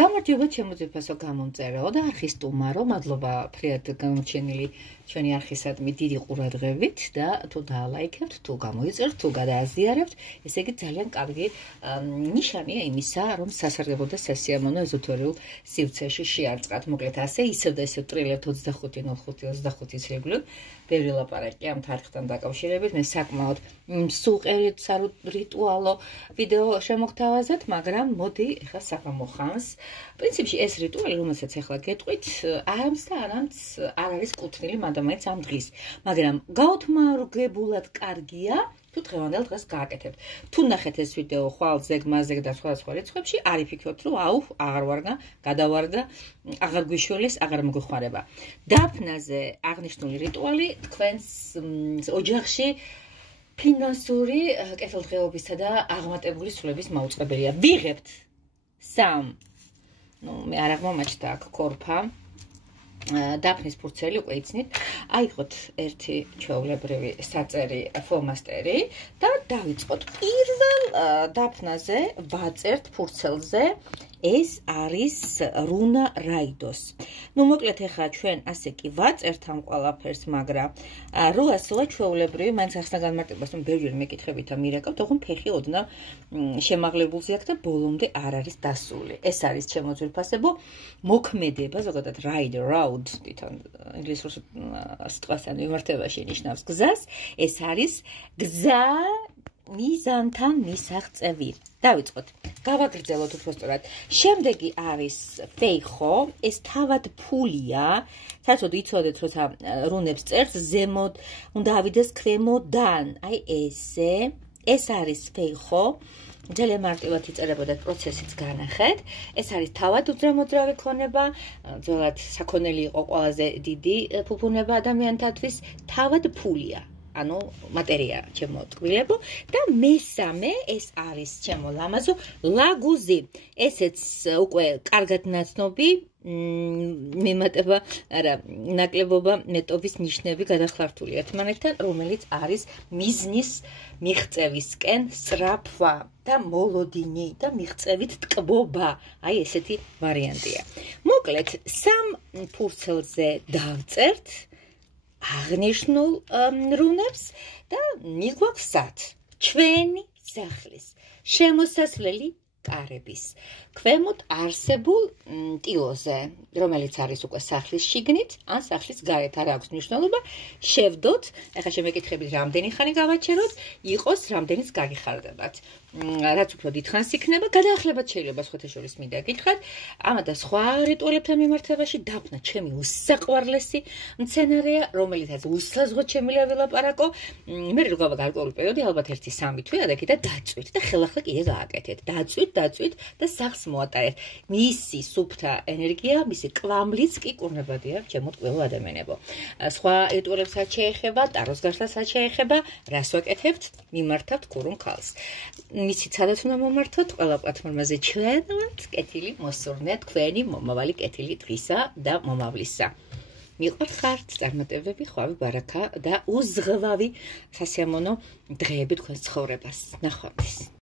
გამარჯობა ჩემო ძვირფასო გამომწერეო და არხის სტუმარო, მადლობა ფრიად გამოჩენილი ჩვენი არხისადმი დიდი ყურადღებით და თუ დაალაიქებთ, თუ გამოიწერთ, თუ გადააზიარებთ, ესე იგი ძალიან კარგი ნიშანია იმისა, რომ სასარგებლო და სასიამოვნო ეზოთერიულ სივრცეში შეარწყათ. მოკლედ ასე ისევ და ისევ ტრილერთ 25-05-25 ირგვლივ ბევრი ლაპარაკი ამ არხთან დაკავშირებით. მე საკმაოდ სუყერით რიტუალო ვიდეო შემოგთავაზეთ, მაგრამ მოდი ეხლა საღამოხანს. პრინციპში ეს რიტუალი, რომელსაც ეხლა გეტყვით, არამც და არამც არ არის კუთვნილი მადამაინც ამ დღის. მაგრამ გაუთმარგებულად კარგია თუ დღევანდელ დღეს გააკეთებთ. თუ ნახეთ ეს ვიდეო ხვალ ზეგ მაზეგ და სხვა რიცხვებში, არ იფიქროთ, რომ აუ, აღარ ვარგა, გადავარდა, აღარ გვიშველეს, აღარ მოგვიხმარება. დაფნაზე აღნიშნული რიტუალი თქვენს ოჯახში ფინანსური კეთილდღეობისა და აღმატებული სულების მაუწყებელია. ვიღებთ სამ, მე არ აღმომაჩნდა აქ კორფა, დაფნის ფურცელი უკვე იცნით, აიღოთ ერთი ჩვეულებრივი საწერი ფლომასტერი და დავიწყოთ პირველ დაფნაზე ვაწერთ ფურცელზე ეს არის რუნა რაიდოს. ნუ მოკლედ ეხლა ჩვენ ასე კი ვაწერთ ამ ყველაფერს, მაგრამ რო ასეა ჩვეულებრივი, მაინც ახსნა განმარტებას, რომ ბევრი მეკითხებით ამირეკავთ, თუმცა ფეხი ოდნავ შემაღლებულზე აქვს და ბოლომდე არ არის დასული. ეს არის ჩემო ძვირფასებო მოქმედება, ზოგადად ride, road, თვითონ ინგლისურ სიტყვასთან მიმართებაში ნიშნავს გზას, ეს არის გზა მიზანთან მისაღწევი. დავიწყოთ. გავაგრძელოთ უბრალოდ. შემდეგი არის ფეიხო, ეს თავად ფულია. საერთოდ იცოდეთ, როცა რუნებს წერს ზემოთ, უნდა ავიდეს ქვემოდან. აი ესე. ეს არის ფეიხო. ძალიან მარტივად იწერებოდეთ პროცესიც განახეთ. ეს არის თავად უძრამოძრავი ქონება, ძველად საქონელი იყო ყველაზე დიდი ფუფუნება ადამიანთათვის, თავად ფულია. ანუ მატერია ჩემო ტკბილებო და მესამე ეს არის ჩემო ლამაზო ლაგუზი. ესეც უკვე კარგად ნაცნობი მიმატება, არა, ნაკლებობა ნეტობის ნიშნები გადახლართული ერთმანეთთან, რომელიც არის მიზნის მიღწევისკენ სწრაფვა და მოლოდინი და მიღწევით ტკბობა. აი ესეთი ვარიანტია. მოკლედ, სამ ფურცელზე დავწერთ აღნიშნულ რუნებს და მიგვაქვს ჩვენი სახლის შემოსასვლელი კარების ქვემოთ არსებულ ტილოზე, რომელიც არის უკვე სახლის შიგნით, ან სახლის გარეთ, არ აქვს მნიშვნელობა. შევდოთ, ეხლა შემეკითხებით, რამდენი ხანი გავაჩეროთ, იყოს რამდენიც გაგიხარდებათ. რაც უფრო დიდხანს იქნება, გადაახლებაც შეიძლება სხვათა შორის მინდა გითხრათ. ამა და სხვა რიტუალებთან მიმართებაში დაფნა ჩემი უსაყვარლესი მცენარეა, რომელიცაც უსაზღოდ შემიძლია ვილაპარაკო. მე რო გავა გარკვეული პერიოდი, ალბათ 1-3 თვე ადაკი და დაწვით და ხელახლა კიდე გააკეთეთ. დაწვით და სახს მოატარეთ. მისი სუფთა ენერგია, მისი კვამლიც კი კურნებადია ჩემო ყველა ადამიანებო. სხვა რიტუალებსაც შეეხება, ტაროს გაშლასაც შეეხება, რას ვაკეთებთ? მიმართავთ ქურუმ ქალს. მისიც სადაც უნდა მომართოთ, ყველა პლატფორმაზე ჩვენ ვართ, კეთილი მოსურნე თქვენი მომავალი კეთილი დღისა და მომავლისა. მიყვარხართ წარმატებები, ხვავი, ბარაკა და უზღვავი სასიამოვნო დღეები თქვენს ცხოვრებას. ნახვამდის.